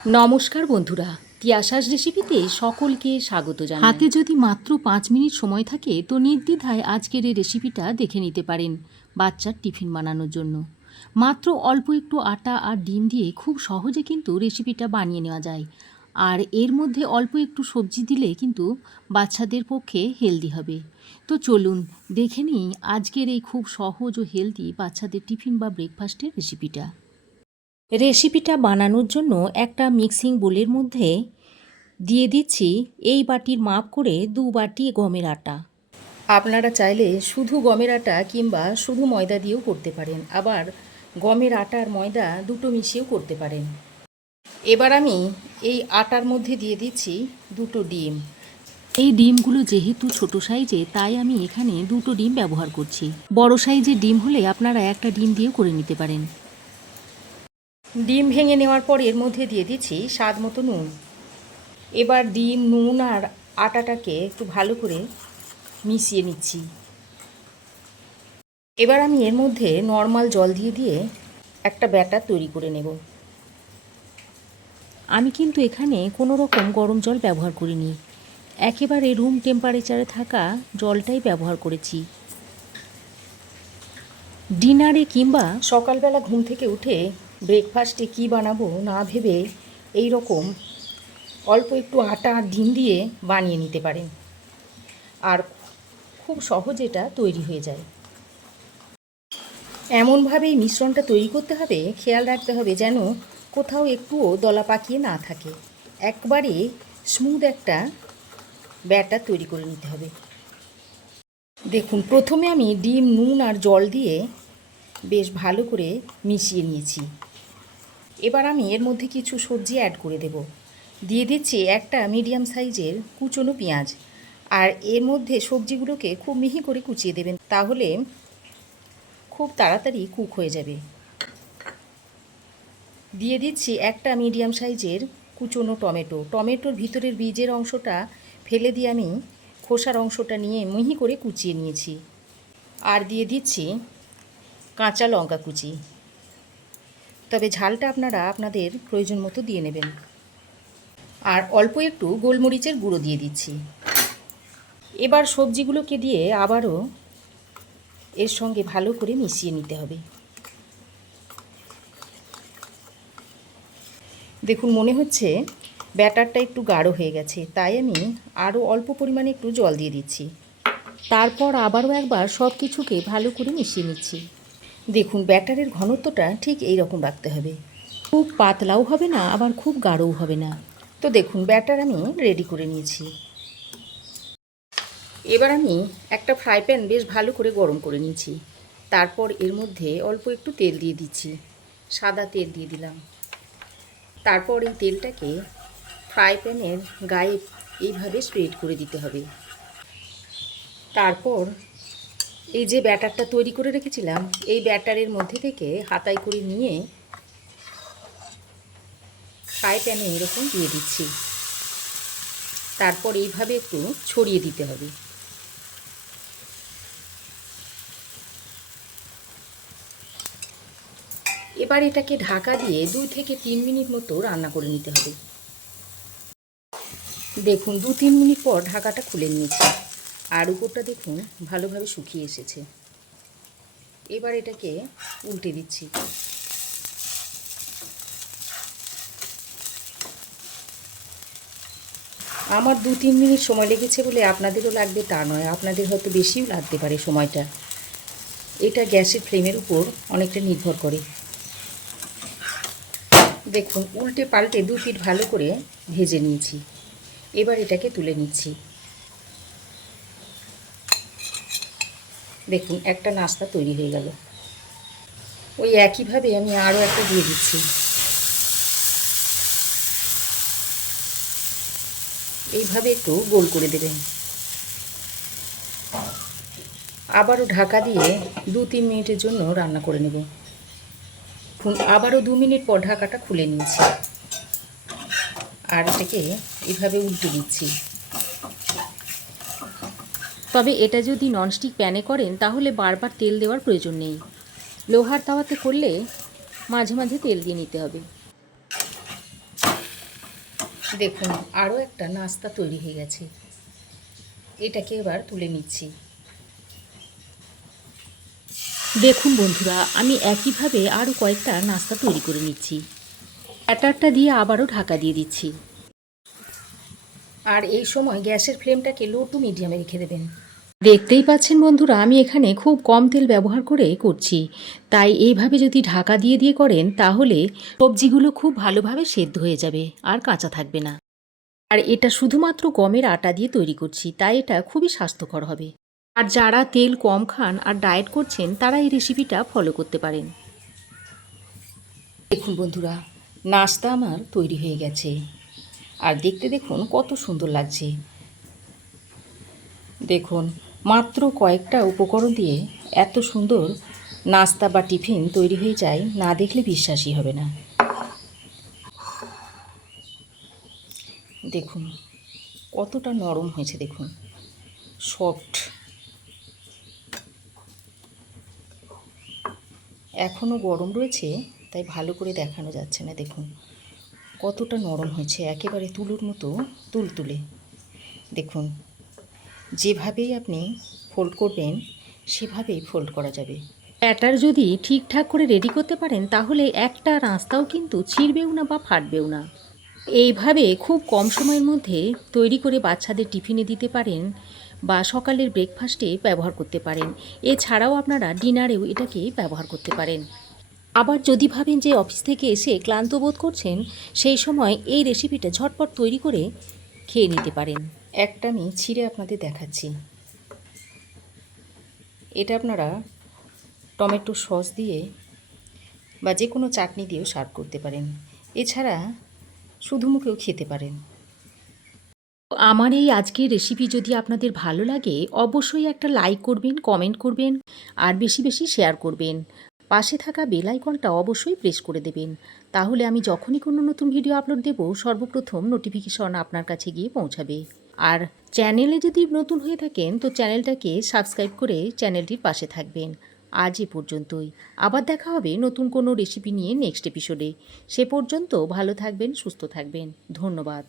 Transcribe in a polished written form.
নমস্কার বন্ধুরা, তিয়াসাস রেসিপিতে সকলকে স্বাগত জানাই। হাতে যদি মাত্র 5 মিনিট সময় থাকে তো নির্দ্বিধায় আজকের এই রেসিপিটা দেখে নিতে পারেন বাচ্চার টিফিন বানানোর জন্য। মাত্র অল্প একটু আটা আর ডিম দিয়ে খুব সহজে কিন্তু রেসিপিটা বানিয়ে নেওয়া যায়। আর এর মধ্যে অল্প একটু সবজি দিলে কিন্তু বাচ্চাদের পক্ষে হেলদি হবে। তো চলুন দেখে নিই আজকের এই খুব সহজ ও হেলদি বাচ্চাদের টিফিন বা ব্রেকফাস্টের রেসিপিটা। রেসিপিটা বানানোর জন্য একটা মিক্সিং বোলের মধ্যে দিয়ে দিচ্ছি এই বাটির মাপ করে 2 বাটি গমের আটা। আপনারা চাইলে শুধু গমের আটা কিংবা শুধু ময়দা দিয়েও করতে পারেন, আবার গমের আটা আর ময়দা দুটো মিশিয়েও করতে পারেন। এবার আমি এই আটার মধ্যে দিয়ে দিচ্ছি 2টো ডিম। এই ডিমগুলো যেহেতু ছোট সাইজে তাই আমি এখানে 2টো ডিম ব্যবহার করছি। বড় সাইজের ডিম হলে আপনারা একটা ডিম দিয়েও করে নিতে পারেন। ডিম ভেঙে নেওয়ার পর এর মধ্যে দিয়ে দিচ্ছি স্বাদ মতো নুন। এবার ডিম, নুন আর আটাটাকে একটু ভালো করে মিশিয়ে নিচ্ছি। এবার আমি এর মধ্যে নর্মাল জল দিয়ে একটা ব্যাটার তৈরি করে নেব। আমি কিন্তু এখানে কোনো রকম গরম জল ব্যবহার করিনি, একেবারে রুম টেম্পারেচারে থাকা জলটাই ব্যবহার করেছি। ডিনারে কিংবা সকালবেলা ঘুম থেকে উঠে ব্রেকফাস্টে কি বানাবো না ভেবে এই রকম অল্প একটু আটা আর ডিম দিয়ে বানিয়ে নিতে পারেন, আর খুব সহজে এটা তৈরি হয়ে যায়। এমনভাবেই মিশ্রণটা তৈরি করতে হবে, খেয়াল রাখতে হবে যেন কোথাও একটুও দলা পাকিয়ে না থাকে। একবারে স্মুথ একটা ব্যাটার তৈরি করে নিতে হবে। দেখুন, প্রথমে আমি ডিম, নুন আর জল দিয়ে বেশ ভালো করে মিশিয়ে নিয়েছি। এবার আমি এর মধ্যে কিছু সবজি অ্যাড করে দেব। দিয়ে দিচ্ছি একটা মিডিয়াম সাইজের কুচনো পেঁয়াজ, আর এর মধ্যে সবজিগুলোকে খুব মিহি করে কুচিয়ে দেবেন, তাহলে খুব তাড়াতাড়ি কুক হয়ে যাবে। দিয়ে দিচ্ছি একটা মিডিয়াম সাইজের কুচনো টমেটো। টমেটোর ভিতরের বীজের অংশটা ফেলে দিয়ে আমি খোসার অংশটা নিয়ে মিহি করে কুচিয়ে নিয়েছি। আর দিয়ে দিচ্ছি কাঁচা লঙ্কা কুচি, তবে ঝালটা আপনারা আপনাদের প্রয়োজন মতো দিয়ে নেবেন। আর অল্প একটু গোলমরিচের গুঁড়ো দিয়ে দিচ্ছি। এবার সবজিগুলোকে দিয়ে আবারও এর সঙ্গে ভালো করে মিশিয়ে নিতে হবে। দেখুন, মনে হচ্ছে ব্যাটারটা একটু গাঢ় হয়ে গেছে, তাই আমি আরও অল্প পরিমাণে একটু জল দিয়ে দিচ্ছি। তারপর আবারও একবার সব কিছুকে ভালো করে মিশিয়ে নিচ্ছি। দেখুন, ব্যাটারের ঘনত্বটা ঠিক এই রকম রাখতে হবে, খুব পাতলাও হবে না আবার খুব গাঢ়ও হবে না। তো দেখুন, ব্যাটার আমি রেডি করে নিয়েছি। এবার আমি একটা ফ্রাই প্যান বেশ ভালো করে গরম করে নিয়েছি। তারপর এর মধ্যে অল্প একটু তেল দিয়ে দিচ্ছি, সাদা তেল দিয়ে দিলাম। তারপর এই তেলটাকে ফ্রাই প্যানের গায়ে এইভাবে স্প্রেড করে দিতে হবে। তারপর এই যে ব্যাটারটা তৈরি করে রেখেছিলাম, এই ব্যাটারের মধ্যে থেকে হাতায় করে নিয়ে ফ্রাই প্যানে এরকম দিয়ে দিচ্ছি। তারপর এইভাবে একটু ছড়িয়ে দিতে হবে। এবার এটাকে ঢাকা দিয়ে 2 থেকে 3 মিনিট মতো রান্না করে নিতে হবে। দেখুন, 2-3 মিনিট পর ঢাকাটা খুলে নিয়েছি, আর উপরটা দেখুন ভালোভাবে শুকিয়ে এসেছে। এবার এটাকে উল্টে দিচ্ছি। আমার 2-3 মিনিট সময় লেগেছে বলে আপনাদেরও লাগবে তা নয়, আপনাদের হয়তো বেশিও লাগতে পারে সময়টা। এটা গ্যাসের ফ্লেমের উপর অনেকটা নির্ভর করে। দেখুন, উল্টে পাল্টে 2 পিঠ ভালো করে ভেজে নিয়েছি। এবার এটাকে তুলে নিচ্ছি। দেখুন, একটা নাস্তা তৈরি হয়ে গেল। ওই একইভাবে আমি আরও একটা দিয়ে দিচ্ছি। এইভাবে একটু গোল করে দেবেন। আবারও ঢাকা দিয়ে 2-3 মিনিটের জন্য রান্না করে নেব। আবারও 2 মিনিট পর ঢাকাটা খুলে নিয়েছি, আর এটাকে এইভাবে উল্টে দিচ্ছি। তবে এটা যদি ননস্টিক প্যানে করেন তাহলে বারবার তেল দেওয়ার প্রয়োজন নেই। লোহার তাওয়াতে করলে মাঝে মাঝে তেল দিয়ে নিতে হবে। দেখুন আরও একটা নাস্তা তৈরি হয়ে গেছে, এটাকে এবার তুলে নিচ্ছি। দেখুন বন্ধুরা, আমি একইভাবে আরও কয়েকটা নাস্তা তৈরি করে নিচ্ছি। ব্যাটারটা দিয়ে আবারও ঢাকা দিয়ে দিচ্ছি। আর এই সময় গ্যাসের ফ্লেমটাকে লো টু মিডিয়ামে রেখে দেবেন। দেখতেই পাচ্ছেন বন্ধুরা, আমি এখানে খুব কম তেল ব্যবহার করে করছি, তাই এইভাবে যদি ঢাকা দিয়ে দিয়ে করেন তাহলে সবজিগুলো খুব ভালোভাবে সেদ্ধ হয়ে যাবে আর কাঁচা থাকবে না। আর এটা শুধুমাত্র গমের আটা দিয়ে তৈরি করছি, তাই এটা খুবই স্বাস্থ্যকর হবে। আর যারা তেল কম খান আর ডায়েট করছেন তারা এই রেসিপিটা ফলো করতে পারেন। দেখুন বন্ধুরা, নাস্তা আমার তৈরি হয়ে গেছে, আর দেখতে দেখুন কত সুন্দর লাগছে। দেখুন মাত্র কয়েকটা উপকরণ দিয়ে এত সুন্দর নাস্তা বা টিফিন তৈরি হয়ে যায়, না দেখলে বিশ্বাসই হবে না। দেখুন কতটা নরম হয়েছে, দেখুন সফট। এখনও গরম রয়েছে তাই ভালো করে দেখানো যাচ্ছে না। দেখুন কতটা নরম হয়েছে, একেবারে তুলোর মতো তুলতুলে। দেখুন যেভাবেই আপনি ফোল্ড করবেন সেভাবেই ফোল্ড করা যাবে। ব্যাটার যদি ঠিকঠাক করে রেডি করতে পারেন তাহলে একটা নাস্তাও কিন্তু ছিঁড়বেও না বা ফাটবেও না। এইভাবে খুব কম সময়ের মধ্যে তৈরি করে বাচ্চাদের টিফিনে দিতে পারেন বা সকালের ব্রেকফাস্টে ব্যবহার করতে পারেন। এছাড়াও আপনারা ডিনারেও এটাকে ব্যবহার করতে পারেন। আবার যদি ভাবেন যে অফিস থেকে এসে ক্লান্ত বোধ করছেন, সেই সময় এই রেসিপিটা ঝটপট তৈরি করে খেয়ে নিতে পারেন। একটা আমি ছিঁড়ে আপনাদের দেখাচ্ছি। এটা আপনারা টমেটো সস দিয়ে বা যে কোনো চাটনি দিয়েও সার্ভ করতে পারেন, এছাড়া শুধু মুখেও খেতে পারেন। আমার এই আজকের রেসিপি যদি আপনাদের ভালো লাগে অবশ্যই একটা লাইক করবেন, কমেন্ট করবেন আর বেশি বেশি শেয়ার করবেন। পাশে থাকা বেল আইকনটা অবশ্যই প্রেস করে দেবেন, তাহলে আমি যখনই কোনো নতুন ভিডিও আপলোড দেব সর্বপ্রথম নোটিফিকেশন আপনার কাছে গিয়ে পৌঁছাবে। আর চ্যানেলে যদি নতুন হয়ে থাকেন তো চ্যানেলটাকে সাবস্ক্রাইব করে চ্যানেলটির পাশে থাকবেন। আজ এ পর্যন্তই, আবার দেখা হবে নতুন কোনো রেসিপি নিয়ে নেক্সট এপিসোডে। সে পর্যন্ত ভালো থাকবেন, সুস্থ থাকবেন। ধন্যবাদ।